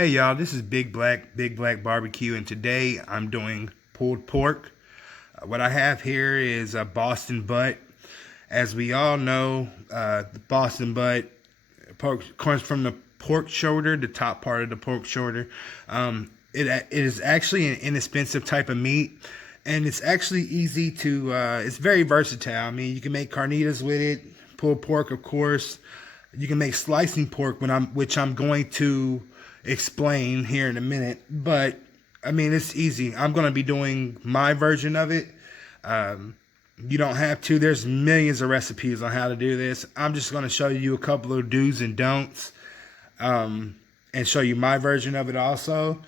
Hey y'all, this is Big Black Barbecue, and today I'm doing pulled pork. What I have here is a Boston butt. As we all know, the Boston butt pork comes from the pork shoulder, the top part of the pork shoulder. It is actually an inexpensive type of meat, and it's actually easy to. It's very versatile. I mean, you can make carnitas with it, pulled pork, of course. You can make slicing pork which I'm going to explain here in a minute. But I mean, it's easy. I'm going to be doing my version of it. Um, you don't have to. There's millions of recipes on how to do this. I'm just going to show you a couple of do's and don'ts, and show you my version of it also.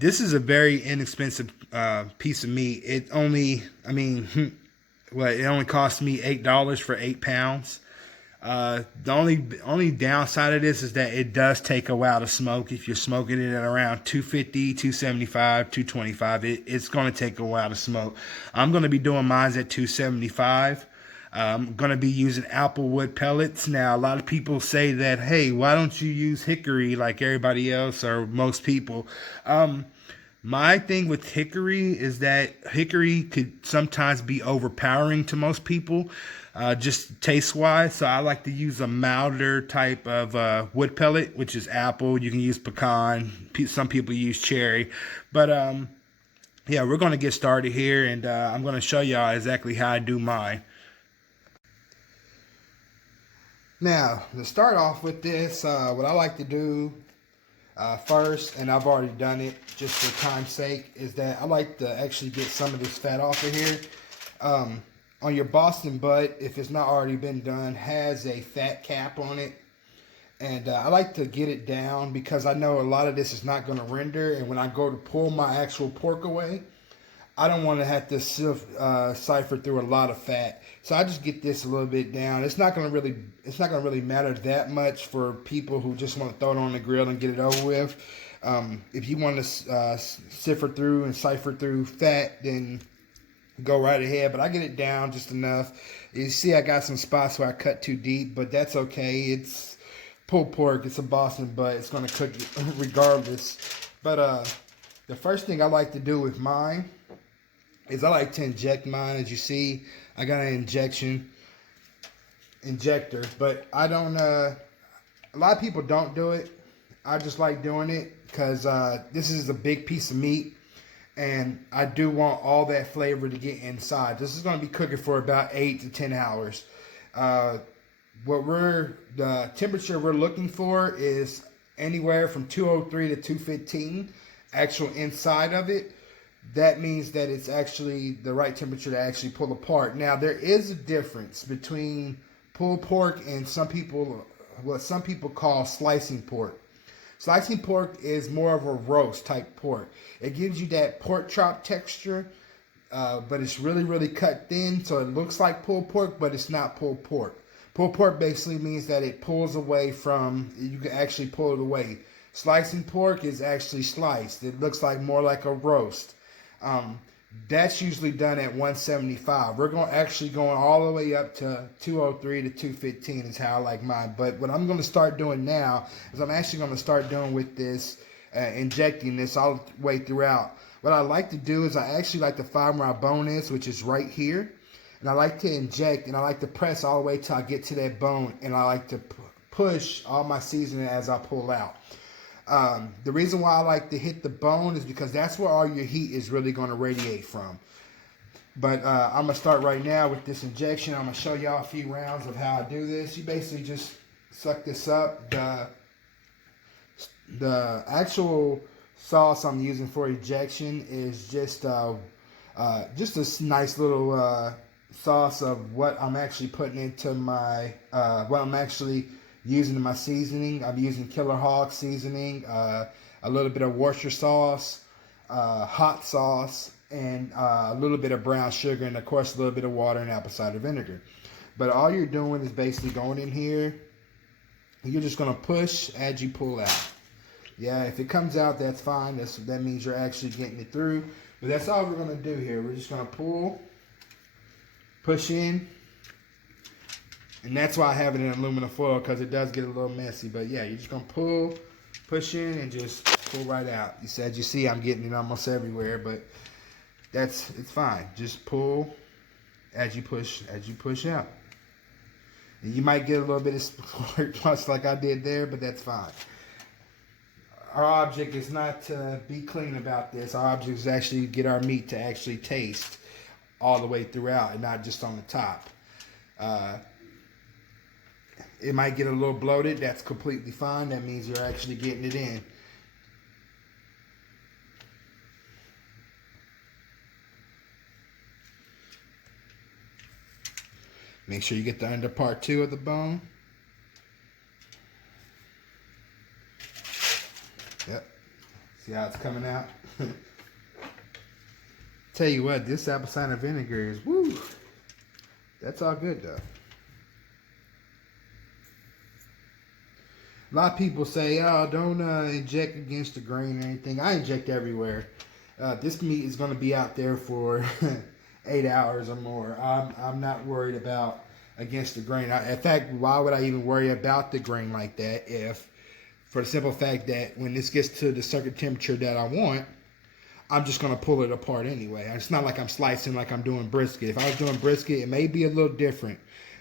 This is a very inexpensive piece of meat. It only, I mean, well, it only cost me $8 for 8 pounds. The only downside of this is that it does take a while to smoke. If you're smoking it at around 250, 275, 225, it's going to take a while to smoke. I'm going to be doing mine at 275. I'm going to be using apple wood pellets. Now, a lot of people say that, hey, why don't you use hickory like everybody else or most people? My thing with hickory is that hickory could sometimes be overpowering to most people, just taste wise. So I like to use a milder type of wood pellet, which is apple. You can use pecan. Some people use cherry. But yeah, we're going to get started here, and I'm going to show y'all exactly how I do mine. Now, to start off with this, what I like to do first, and I've already done it just for time's sake, is that I like to actually get some of this fat off of here. On your Boston butt, if it's not already been done, has a fat cap on it. And I like to get it down because I know a lot of this is not going to render. And when I go to pull my actual pork away, I don't want to have to cipher through a lot of fat, so I just get this a little bit down. It's not going to really matter that much for people who just want to throw it on the grill and get it over with. If you want to cipher through and cipher through fat, then go right ahead. But I get it down just enough. You see, I got some spots where I cut too deep, but that's okay. It's pulled pork. It's a Boston butt. It's going to cook regardless. But the first thing I like to do with mine is I like to inject mine. As you see, I got an injector, but I don't, a lot of people don't do it. I just like doing it because this is a big piece of meat, and I do want all that flavor to get inside. This is going to be cooking for about 8 to 10 hours. The temperature we're looking for is anywhere from 203 to 215 actual inside of it. That means that it's actually the right temperature to actually pull apart. Now, there is a difference between pulled pork and what some people call slicing pork. Slicing pork is more of a roast type pork. It gives you that pork chop texture, but it's really, really cut thin, so it looks like pulled pork, but it's not pulled pork. Pulled pork basically means that it pulls away you can actually pull it away. Slicing pork is actually sliced. It looks more like a roast. That's usually done at 175. We're going all the way up to 203 to 215 is how I like mine. But what I'm going to start doing now is I'm actually going to start doing with this, injecting this all the way throughout. What I like to do is I actually like to find where my bone is, which is right here. And I like to inject, and I like to press all the way till I get to that bone. And I like to push all my seasoning as I pull out. The reason why I like to hit the bone is because that's where all your heat is really going to radiate from. But I'm going to start right now with this injection. I'm going to show y'all a few rounds of how I do this. You basically just suck this up. The actual sauce I'm using for ejection is just a nice little sauce of what I'm actually putting into my, what I'm actually using in my seasoning. I'm using Killer Hog seasoning, a little bit of Worcester sauce, hot sauce, and a little bit of brown sugar, and of course a little bit of water and apple cider vinegar. But all you're doing is basically going in here, and you're just going to push as you pull out. Yeah, if it comes out, that's fine. That means you're actually getting it through. But that's all we're going to do here. We're just going to pull, push in. And that's why I have it in aluminum foil, because it does get a little messy. But yeah, you're just going to pull, push in and just pull right out. As you see, I'm getting it almost everywhere, but it's fine. Just pull as you push out. And you might get a little bit of squirt like I did there, but that's fine. Our object is not to be clean about this. Our object is actually get our meat to actually taste all the way throughout and not just on the top. It might get a little bloated. That's completely fine. That means you're actually getting it in. Make sure you get the under part 2 of the bone. Yep. See how it's coming out? Tell you what, this apple cider vinegar is, woo! That's all good though. A lot of people say, oh, don't inject against the grain or anything. I inject everywhere. This meat is going to be out there for 8 hours or more. I'm not worried about against the grain. In fact, why would I even worry about the grain like that if, for the simple fact that when this gets to the certain temperature that I want, I'm just going to pull it apart anyway. It's not like I'm slicing like I'm doing brisket. If I was doing brisket, it may be a little different,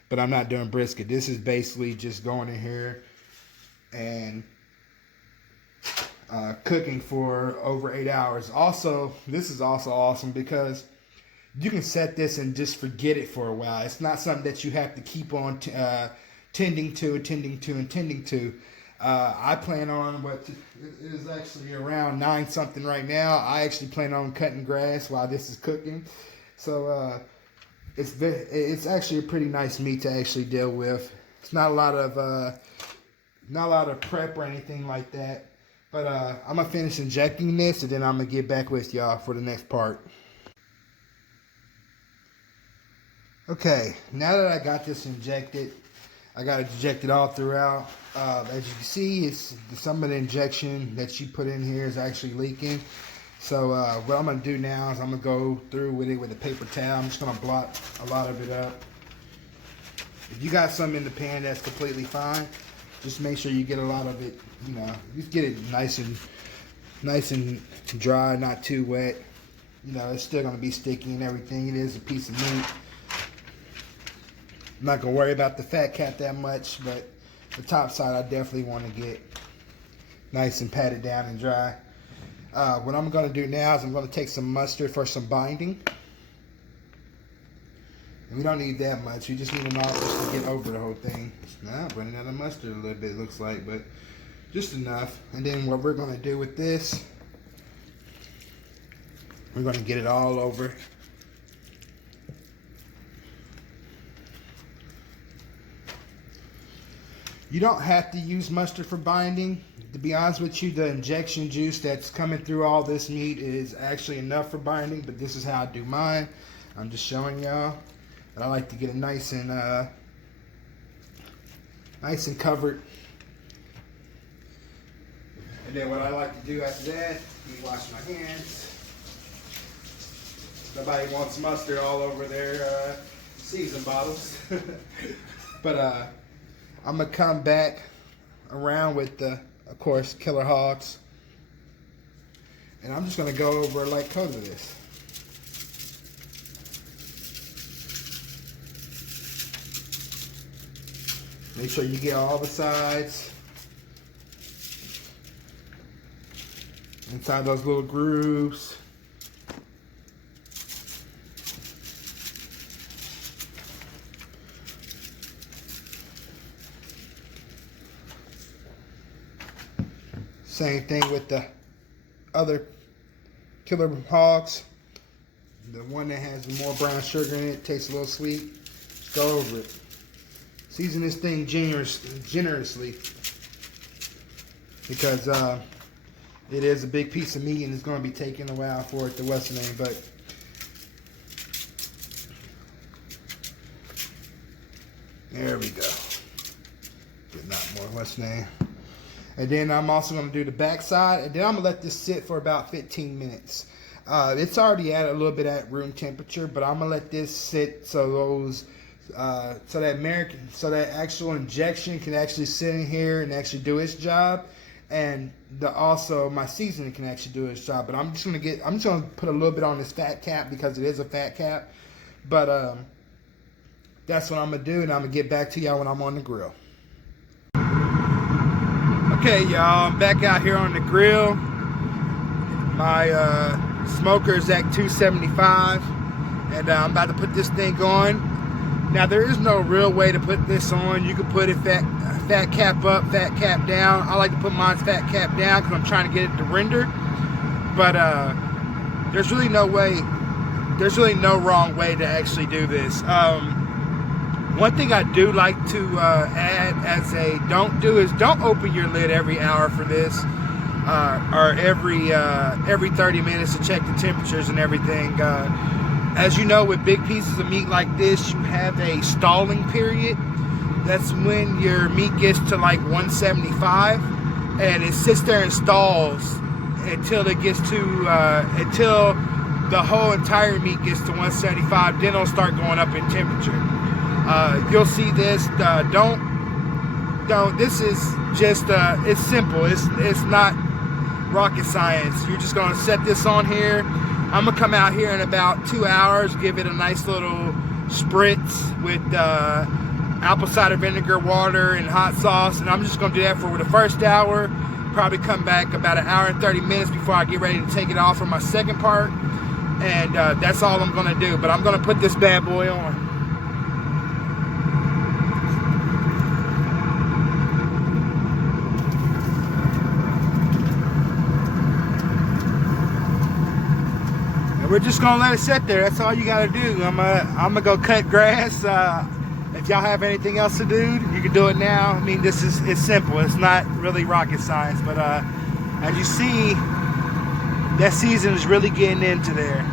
but I'm not doing brisket. This is basically just going in here and cooking for over 8 hours. Also, this is also awesome because you can set this and just forget it for a while. It's not something that you have to keep on tending to. I plan on what it is actually around 9 something right now. I actually plan on cutting grass while this is cooking. So it's actually a pretty nice meat to actually deal with. It's not a lot of prep or anything like that. But I'm gonna finish injecting this and then I'm gonna get back with y'all for the next part. Okay, now that I got this injected, I got it injected all throughout. As you can see, it's some of the injection that you put in here is actually leaking. So what I'm going to do now is I'm going to go through with it with a paper towel. I'm just going to blot a lot of it up. If you got some in the pan, that's completely fine. Just make sure you get a lot of it, just get it nice and dry, not too wet. It's still going to be sticky and everything. It is a piece of meat. I'm not going to worry about the fat cap that much, but the top side I definitely want to get nice and patted down and dry. What I'm going to do now is I'm going to take some mustard for some binding. And we don't need that much. We just need enough just to get over the whole thing. Now I'm running out of mustard a little bit, it looks like, but just enough. And then what we're going to do with this, we're going to get it all over. You don't have to use mustard for binding. To be honest with you, the injection juice that's coming through all this meat is actually enough for binding, but this is how I do mine. I'm just showing y'all. I like to get it nice and covered. And then what I like to do after that is wash my hands. Nobody wants mustard all over their season bottles. But I'm going to come back around with the, of course, killer hogs. And I'm just going to go over a light coat of this. Make sure you get all the sides. Inside those little grooves. Same thing with the other killer hogs. The one that has more brown sugar in it, tastes a little sweet. Just go over it. Season this thing generously because it is a big piece of meat and it's going to be taking a while for it to what's the name, but there we go. Get not more what's the name. And then I'm also going to do the back side. And then I'm going to let this sit for about 15 minutes. It's already at a little bit at room temperature, but I'm going to let this sit so those, so that actual injection can actually sit in here and actually do its job. and also my seasoning can actually do its job. But I'm just gonna put a little bit on this fat cap because it is a fat cap. But that's what I'm gonna do, and I'm gonna get back to y'all when I'm on the grill. Okay, y'all, I'm back out here on the grill. My smoker is at 275, and I'm about to put this thing on. Now, there is no real way to put this on. You can put it fat cap up, fat cap down. I like to put mine fat cap down because I'm trying to get it to render. But there's really no wrong way to actually do this. One thing I do like to add as a don't do is don't open your lid every hour for this, or every 30 minutes to check the temperatures and everything. As you know, with big pieces of meat like this, you have a stalling period. That's when your meat gets to like 175, and it sits there and stalls until it gets to until the whole entire meat gets to 175. Then it'll start going up in temperature. You'll see this. Don't. This is just. It's simple. It's not rocket science. You're just gonna set this on here. I'm gonna come out here in about 2 hours, give it a nice little spritz with apple cider vinegar, water, and hot sauce, and I'm just gonna do that for the first hour. Probably come back about an hour and 30 minutes before I get ready to take it off for my second part, and that's all I'm gonna do. But I'm gonna put this bad boy on. We're just gonna let it sit there. That's all you gotta do. I'm gonna go cut grass. If y'all have anything else to do, you can do it now. I mean, it's simple. It's not really rocket science. But as you see, that season is really getting into there.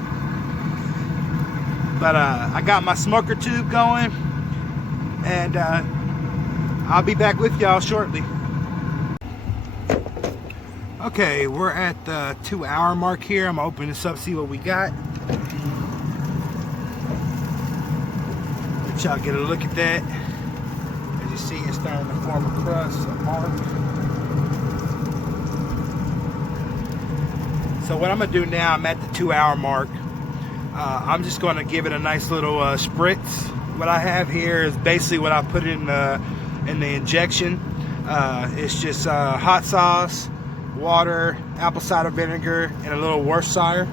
But I got my smoker tube going, and I'll be back with y'all shortly. Okay, we're at the 2 hour mark here. I'm gonna open this up, see what we got. Let y'all get a look at that. As you see, it's starting to form a crust, a mark. So what I'm gonna do now, I'm at the 2 hour mark. I'm just gonna give it a nice little spritz. What I have here is basically what I put in the injection. It's just hot sauce, water, apple cider vinegar, and a little Worcestershire.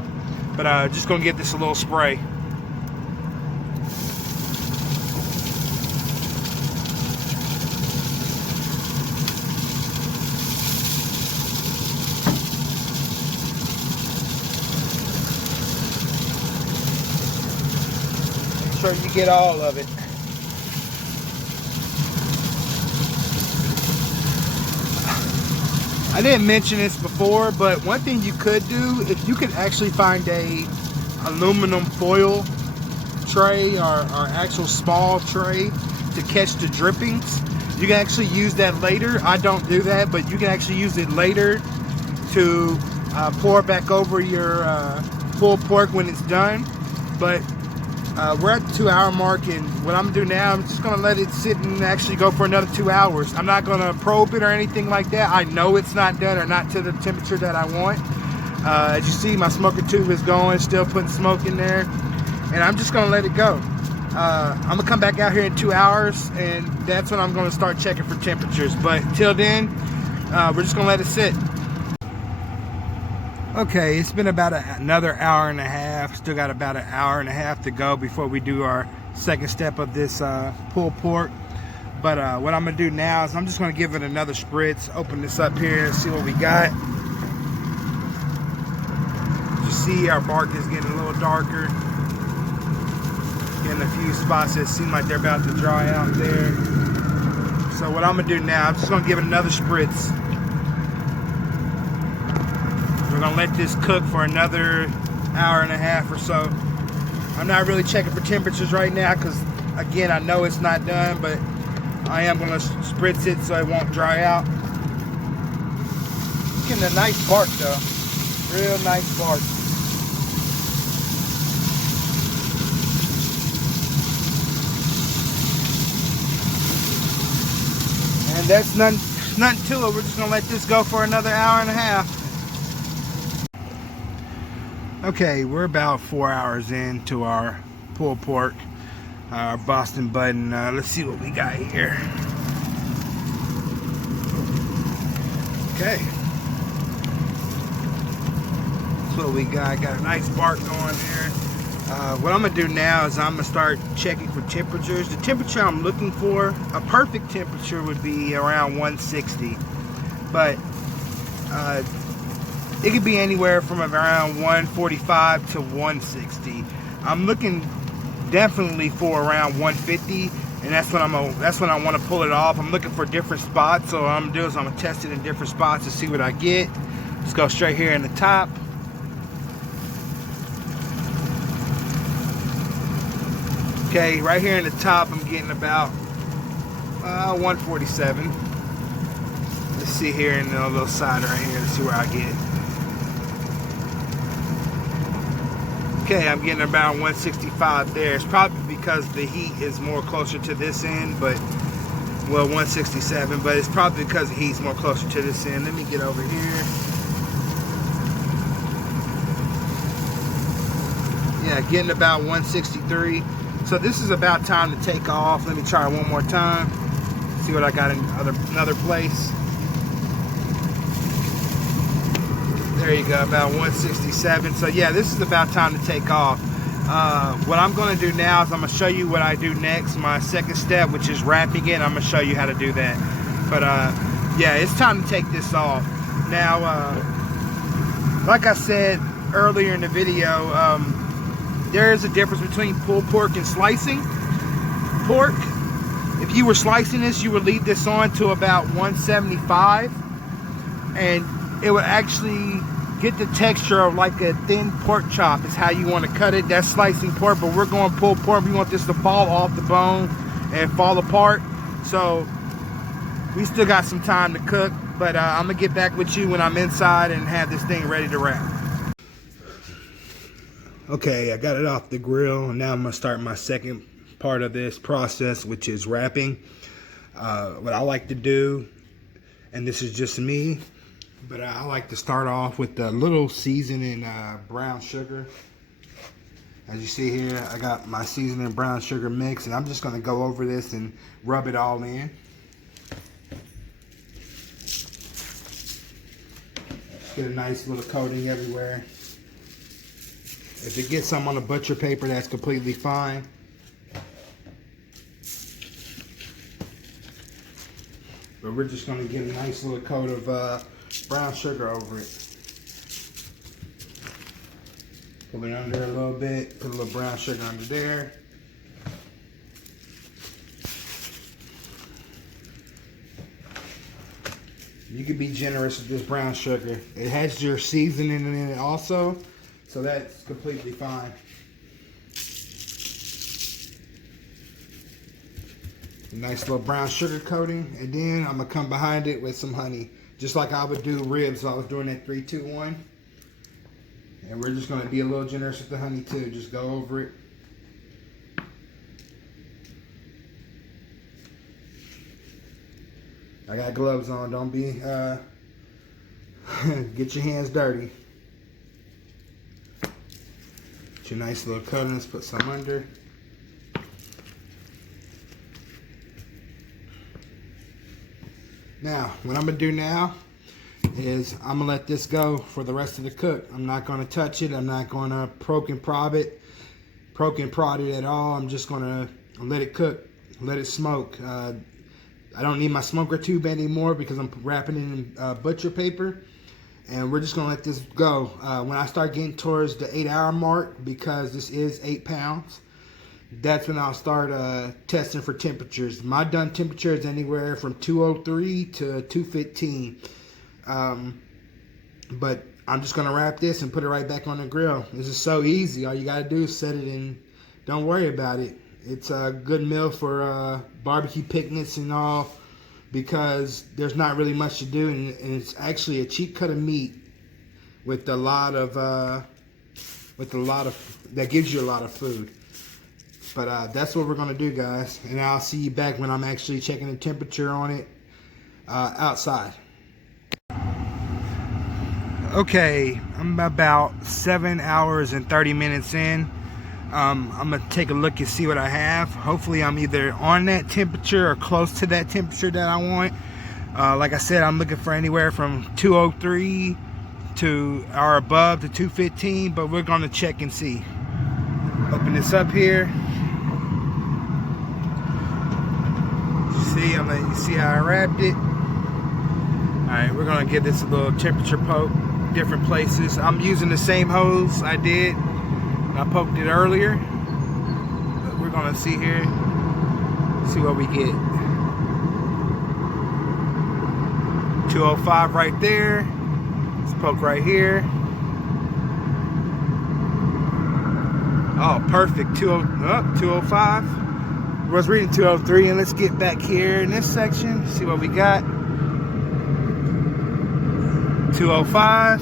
But just gonna give this a little spray. Make sure you get all of it. I didn't mention this before, but one thing you could do, if you could actually find a aluminum foil tray or actual small tray to catch the drippings, you can actually use that later. I don't do that, but you can actually use it later to pour back over your pulled pork when it's done. But we're at the 2 hour mark, and what I'm gonna do now, I'm just gonna let it sit and actually go for another 2 hours. I'm not gonna probe it or anything like that. I know it's not done or not to the temperature that I want. As you see, my smoker tube is going, still putting smoke in there, and I'm just gonna let it go. I'm gonna come back out here in 2 hours, and that's when I'm gonna start checking for temperatures. But till then, we're just gonna let it sit. Okay, it's been about another hour and a half. Still got about an hour and a half to go before we do our second step of this pulled pork. But what I'm gonna do now is I'm just gonna give it another spritz, open this up here and see what we got. You see our bark is getting a little darker. Getting a few spots that seem like they're about to dry out there. So what I'm gonna do now, I'm just gonna give it another spritz. We're gonna let this cook for another hour and a half or so. I'm not really checking for temperatures right now because, again, I know it's not done, but I am gonna spritz it so it won't dry out. Getting a nice bark though, real nice bark. And that's nothing to it. We're just gonna let this go for another hour and a half. Okay, we're about 4 hours into our pulled pork, our Boston button. Let's see what we got here. Okay, that's what we got. Got a nice bark going there. What I'm gonna do now is I'm gonna start checking for temperatures. The temperature I'm looking for, a perfect temperature would be around 160, but it could be anywhere from around 145 to 160. I'm looking definitely for around 150, and that's when I want to pull it off. I'm looking for different spots, so what I'm gonna do is I'm gonna test it in different spots to see what I get. Let's go straight here in the top. Okay, right here in the top, I'm getting about 147. Let's see here in the little side right here. Let's see where I get. Okay, I'm getting about 165 there. It's probably because the heat is more closer to this end, but, well, 167, but it's probably because the heat's more closer to this end. Let me get over here. Yeah, getting about 163. So this is about time to take off. Let me try one more time. See what I got in another place. There you go, about 167. So yeah, this is about time to take off. What I'm gonna do now is I'm gonna show you what I do next. My second step, which is wrapping it. I'm gonna show you how to do that. But yeah, it's time to take this off. Now, like I said earlier in the video, there is a difference between pulled pork and slicing pork. If you were slicing this, you would leave this on to about 175, and it would actually get the texture of like a thin pork chop. Is how you want to cut it. That's slicing pork, but we're going pulled pork. We want this to fall off the bone and fall apart. So we still got some time to cook, but I'm gonna get back with you when I'm inside and have this thing ready to wrap. Okay, I got it off the grill, and now I'm gonna start my second part of this process, which is wrapping. What I like to do, and this is just me, but I like to start off with a little seasoning brown sugar. As you see here, I got my seasoning brown sugar mix, and I'm just gonna go over this and rub it all in. Get a nice little coating everywhere. If it gets some on the butcher paper, that's completely fine. But we're just going to get a nice little coat of brown sugar over it. Pull it under a little bit, put a little brown sugar under there. You can be generous with this brown sugar. It has your seasoning in it also, so that's completely fine. A nice little brown sugar coating, and then I'm gonna come behind it with some honey, just like I would do ribs. So I was doing that 3, 2, 1, and we're just gonna be a little generous with the honey too. Just go over it. I got gloves on. Don't be get your hands dirty. Get your nice little coatings. Put some under. Now, what I'm gonna do now is I'm gonna let this go for the rest of the cook. I'm not gonna touch it. I'm not gonna poke and prod it at all. I'm just gonna let it cook, let it smoke. I don't need my smoker tube anymore because I'm wrapping it in butcher paper, and we're just gonna let this go. When I start getting towards the 8-hour mark, because this is 8 pounds, that's when I'll start testing for temperatures. My done temperature is anywhere from 203 to 215. But I'm just gonna wrap this and put it right back on the grill. This is so easy. All you gotta do is set it in. Don't worry about it. It's a good meal for barbecue picnics and all, because there's not really much to do, and it's actually a cheap cut of meat with a lot of that gives you a lot of food. But that's what we're gonna do, guys, and I'll see you back when I'm actually checking the temperature on it. outside. Okay, I'm about 7 hours and 30 minutes in. I'm gonna take a look and see what I have. Hopefully I'm either on that temperature or close to that temperature that I want. Like I said, I'm looking for anywhere from 203 to or above to 215, but we're gonna check and see. Open this up here. See, I'm letting you see how I wrapped it. Alright, we're gonna give this a little temperature poke, different places. I'm using the same hose I did. I poked it earlier. But we're gonna see here, see what we get. 205 right there. Let's poke right here. Oh, perfect. 205. I was reading 203, and let's get back here in this section, see what we got. 205,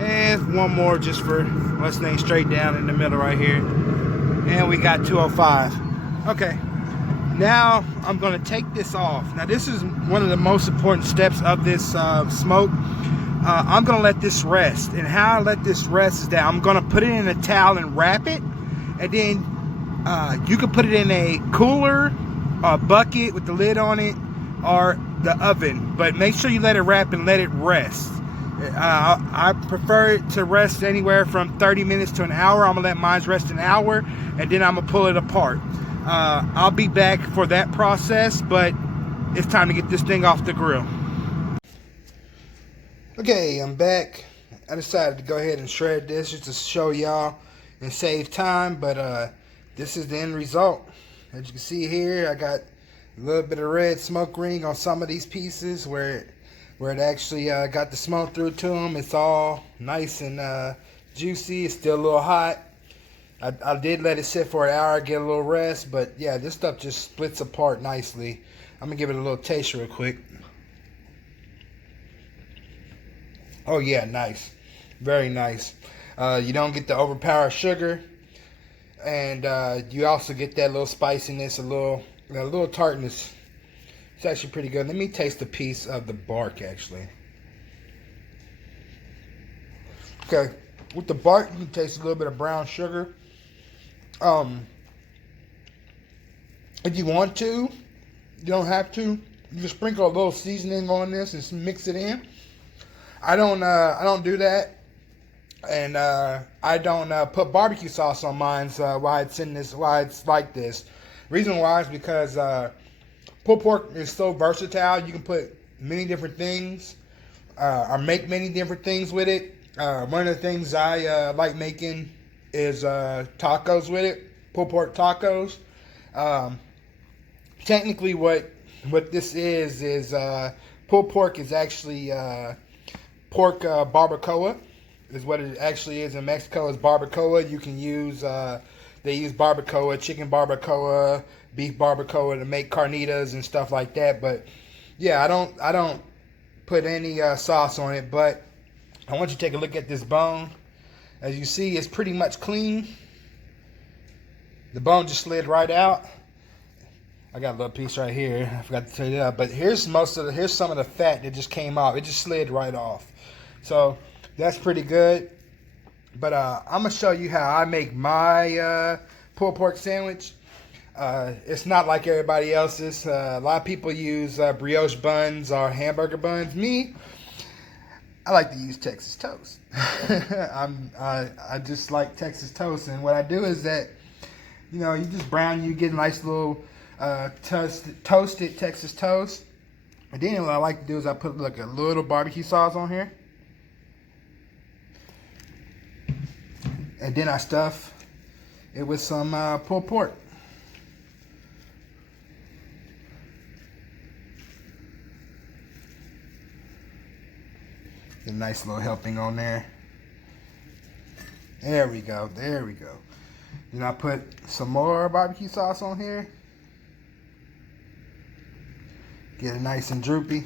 and one more just for let's lay straight down in the middle right here, and we got 205. Okay, now I'm going to take this off. Now this is one of the most important steps of this smoke. I'm going to let this rest, and how I let this rest is that I'm going to put it in a towel and wrap it, and then you can put it in a cooler, a bucket with the lid on it, or the oven, but make sure you let it wrap and let it rest. I prefer it to rest anywhere from 30 minutes to an hour. I'm gonna let mine rest an hour, and then I'm gonna pull it apart. I'll be back for that process, but it's time to get this thing off the grill. Okay, I'm back. I decided to go ahead and shred this just to show y'all and save time, but this is the end result. As you can see here, I got a little bit of red smoke ring on some of these pieces where it actually got the smoke through to them. It's all nice and juicy. It's still a little hot. I did let it sit for an hour, get a little rest, but yeah, this stuff just splits apart nicely. I'm gonna give it a little taste real quick. Oh yeah, nice, very nice. You don't get the overpowered sugar, and you also get that little spiciness, a little tartness. It's actually pretty good. Let me taste a piece of the bark, actually. Okay, with the bark, you can taste a little bit of brown sugar. If you want to, you don't have to. You can sprinkle a little seasoning on this and mix it in. I don't do that, and I don't put barbecue sauce on mine. Why it's like this. Reason why is because pulled pork is so versatile. You can put many different things, or make many different things with it. One of the things I like making is tacos with it, pulled pork tacos. Technically, what this is pulled pork is actually pork barbacoa, is what it actually is in Mexico. Is barbacoa. You can use they use barbacoa, chicken barbacoa, beef barbacoa to make carnitas and stuff like that. But yeah, I don't put any sauce on it. But I want you to take a look at this bone. As you see, it's pretty much clean. The bone just slid right out. I got a little piece right here. I forgot to tell you that. But here's some of the fat that just came off. It just slid right off. So that's pretty good. But I'm gonna show you how I make my pulled pork sandwich. It's not like everybody else's. A lot of people use brioche buns or hamburger buns. Me, I like to use Texas toast. I just like Texas toast, and what I do is that, you know, you just you get a nice little toasted Texas toast, and then what I like to do is I put like a little barbecue sauce on here, and then I stuff it with some pulled pork. A nice little helping on there. There we go. There we go. Then I put some more barbecue sauce on here. Get it nice and droopy.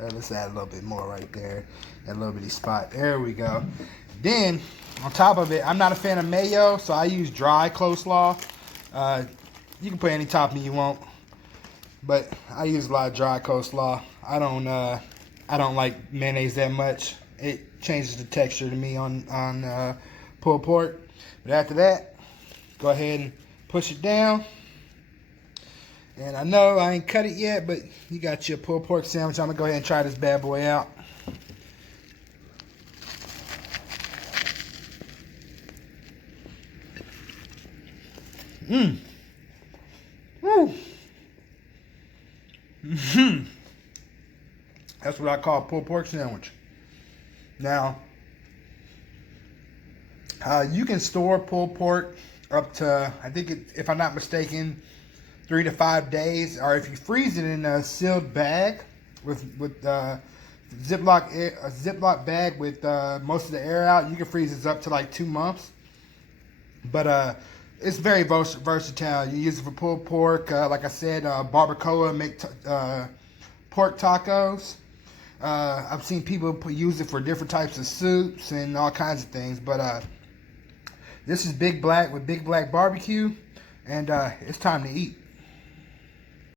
Let's add a little bit more right there. That little bitty spot. There we go. Then, on top of it, I'm not a fan of mayo, so I use dry coleslaw. You can put any topping you want, but I use a lot of dry coleslaw. I don't like mayonnaise that much. It changes the texture to me on pulled pork. But after that, go ahead and push it down. And I know I ain't cut it yet, but you got your pulled pork sandwich. I'm gonna go ahead and try this bad boy out. Mmm. Woo. That's what I call a pulled pork sandwich. Now, you can store pulled pork up to, I think, if I'm not mistaken, 3 to 5 days. Or if you freeze it in a sealed bag with Ziploc bag with most of the air out, you can freeze this up to like 2 months. But it's very versatile. You use it for pulled pork. Like I said, Barbacoa make pork tacos. I've seen people use it for different types of soups and all kinds of things. But this is Big Black with Big Black Barbecue, and it's time to eat.